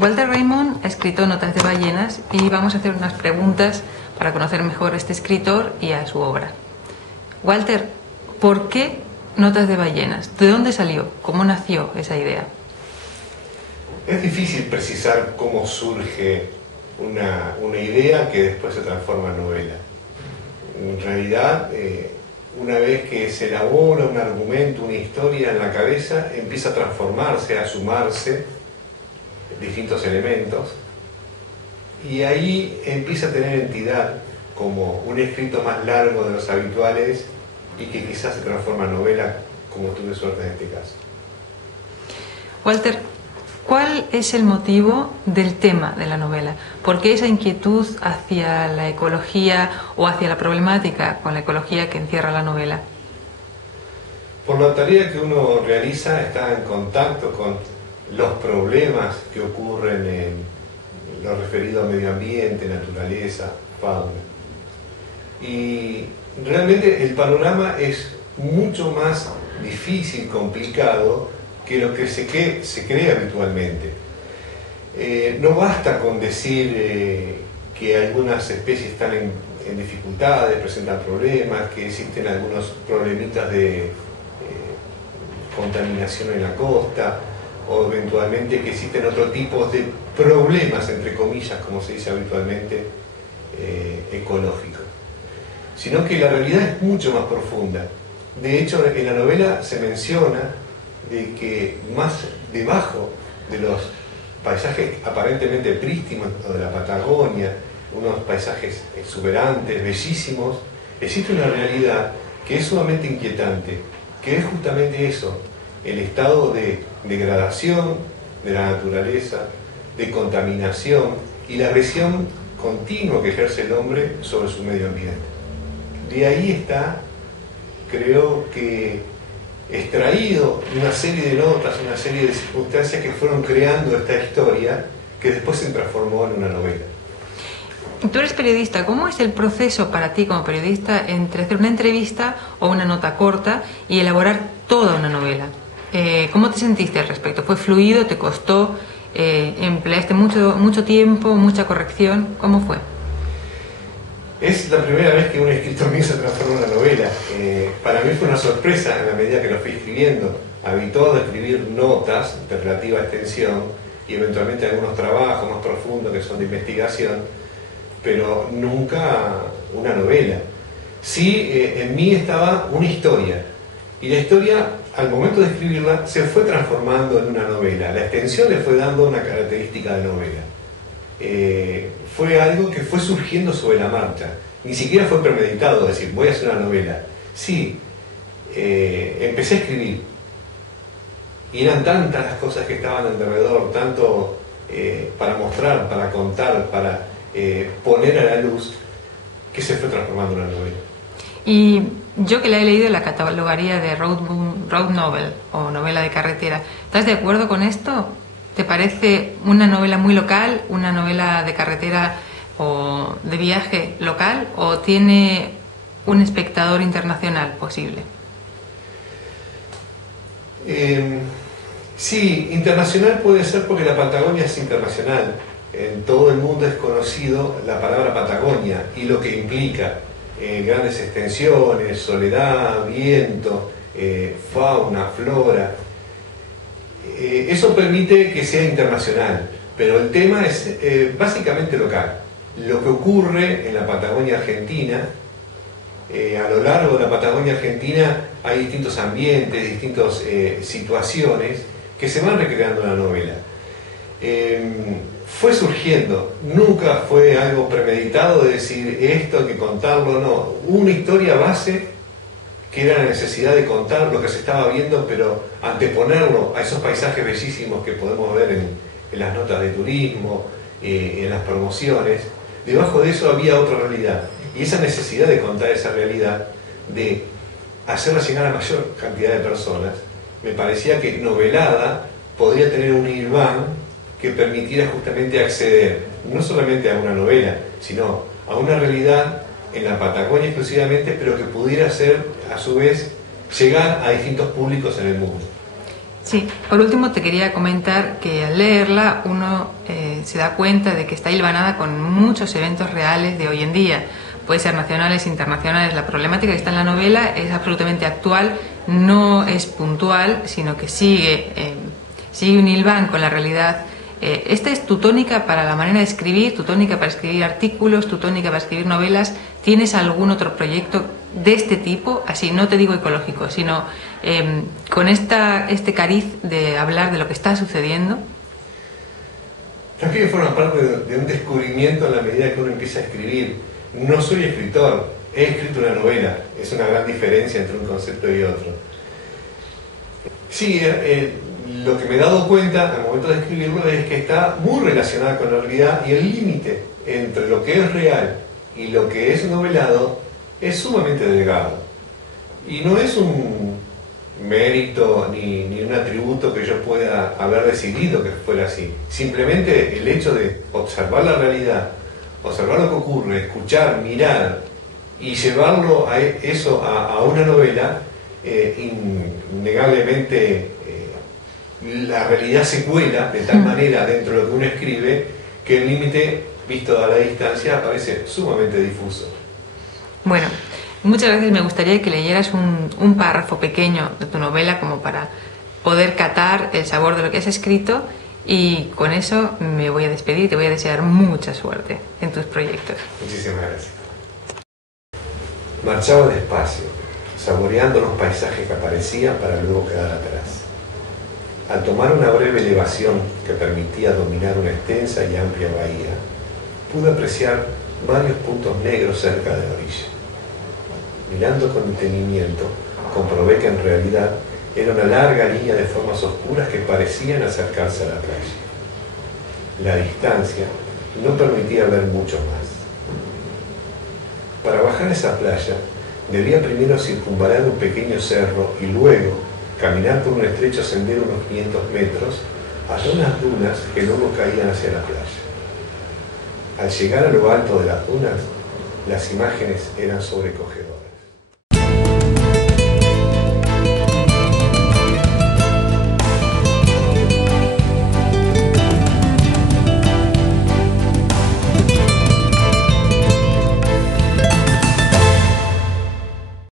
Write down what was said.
Walter Raymond ha escrito Notas de ballenas y vamos a hacer unas preguntas para conocer mejor a este escritor y a su obra. Walter, ¿por qué Notas de ballenas? ¿De dónde salió? ¿Cómo nació esa idea? Es difícil precisar cómo surge una idea que después se transforma en novela. En realidad, una vez que se elabora un argumento, una historia en la cabeza, empieza a transformarse, a sumarse distintos elementos, y ahí empieza a tener entidad como un escrito más largo de los habituales y que quizás se transforma en novela, como tuve suerte en este caso. Walter, ¿cuál es el motivo del tema de la novela? ¿Por qué esa inquietud hacia la ecología o hacia la problemática con la ecología que encierra la novela? Por la tarea que uno realiza, está en contacto con los problemas que ocurren en lo referido a medio ambiente, naturaleza, fauna. Y realmente el panorama es mucho más difícil, complicado, que lo que se cree habitualmente. No basta con decir que algunas especies están en dificultades, presentan problemas, que existen algunos problemitas de contaminación en la costa, o eventualmente que existen otro tipo de problemas, entre comillas, como se dice habitualmente, ecológicos. Sino que la realidad es mucho más profunda. De hecho, en la novela se menciona de que más debajo de los paisajes aparentemente prístinos de la Patagonia, unos paisajes exuberantes, bellísimos, existe una realidad que es sumamente inquietante, que es justamente eso, el estado de degradación de la naturaleza, de contaminación y la agresión continua que ejerce el hombre sobre su medio ambiente. De ahí está, creo que, extraído una serie de notas, una serie de circunstancias que fueron creando esta historia que después se transformó en una novela. Tú eres periodista, ¿cómo es el proceso para ti como periodista entre hacer una entrevista o una nota corta y elaborar toda una novela? ¿Cómo te sentiste al respecto? ¿Fue fluido? ¿Te costó? ¿Empleaste mucho tiempo, mucha corrección? ¿Cómo fue? Es la primera vez que un escritor mío se transforma en una novela. Para mí fue una sorpresa en la medida que lo fui escribiendo. Habituado a escribir notas de relativa extensión y eventualmente algunos trabajos más profundos que son de investigación, pero nunca una novela. Sí, en mí estaba una historia, y la historia, al momento de escribirla, se fue transformando en una novela. La extensión le fue dando una característica de novela. Fue algo que fue surgiendo sobre la marcha. Ni siquiera fue premeditado decir, voy a hacer una novela. Sí, empecé a escribir. Y eran tantas las cosas que estaban alrededor, tanto para mostrar, para contar, para poner a la luz, que se fue transformando en una novela. Y yo que la he leído la catalogaría de road novel o novela de carretera. ¿Estás de acuerdo con esto? ¿Te parece una novela muy local, una novela de carretera o de viaje local, o tiene un espectador internacional posible? Sí, internacional puede ser porque la Patagonia es internacional. En todo el mundo es conocido la palabra Patagonia y lo que implica. Grandes extensiones, soledad, viento, fauna, flora. Eso permite que sea internacional, pero el tema es básicamente local. Lo que ocurre en la Patagonia Argentina, a lo largo de la Patagonia Argentina hay distintos ambientes, distintas situaciones que se van recreando en la novela. Fue surgiendo, nunca fue algo premeditado de decir esto hay que contarlo, no. Hubo una historia base que era la necesidad de contar lo que se estaba viendo, pero anteponerlo a esos paisajes bellísimos que podemos ver en las notas de turismo, en las promociones. Debajo de eso había otra realidad, y esa necesidad de contar esa realidad, de hacerla llegar a mayor cantidad de personas, me parecía que novelada podría tener un hilván que permitiera justamente acceder no solamente a una novela, sino a una realidad en la Patagonia exclusivamente, pero que pudiera ser, a su vez, llegar a distintos públicos en el mundo. Sí, por último te quería comentar que al leerla uno se da cuenta de que está hilvanada con muchos eventos reales de hoy en día. Puede ser nacionales, internacionales. La problemática que está en la novela es absolutamente actual, no es puntual, sino que sigue un hilván con la realidad. Esta es tu tónica para la manera de escribir, tu tónica para escribir artículos, tu tónica para escribir novelas. ¿Tienes algún otro proyecto de este tipo? Así, no te digo ecológico, sino con este cariz de hablar de lo que está sucediendo. También forma parte de un descubrimiento en la medida que uno empieza a escribir. No soy escritor, he escrito una novela, es una gran diferencia entre un concepto y otro. Sí, lo que me he dado cuenta al momento de escribirlo es que está muy relacionada con la realidad, y el límite entre lo que es real y lo que es novelado es sumamente delgado. Y no es un mérito ni un atributo que yo pueda haber decidido que fuera así. Simplemente el hecho de observar la realidad, observar lo que ocurre, escuchar, mirar y llevarlo a una novela, innegablemente la realidad se cuela de tal manera dentro de lo que uno escribe que el límite, visto a la distancia, parece sumamente difuso. Bueno, muchas gracias. Me gustaría que leyeras un párrafo pequeño de tu novela como para poder catar el sabor de lo que has escrito, y con eso me voy a despedir y te voy a desear mucha suerte en tus proyectos. Muchísimas gracias. Marchaba despacio, saboreando los paisajes que aparecían para luego quedar atrás. Al tomar una breve elevación que permitía dominar una extensa y amplia bahía, pude apreciar varios puntos negros cerca de la orilla. Mirando con detenimiento, comprobé que en realidad era una larga línea de formas oscuras que parecían acercarse a la playa. La distancia no permitía ver mucho más. Para bajar a esa playa, debía primero circunvalar un pequeño cerro y luego caminar por un estrecho sendero unos 500 metros hacia unas dunas que luego caían hacia la playa. Al llegar a lo alto de las dunas, las imágenes eran sobrecogedoras.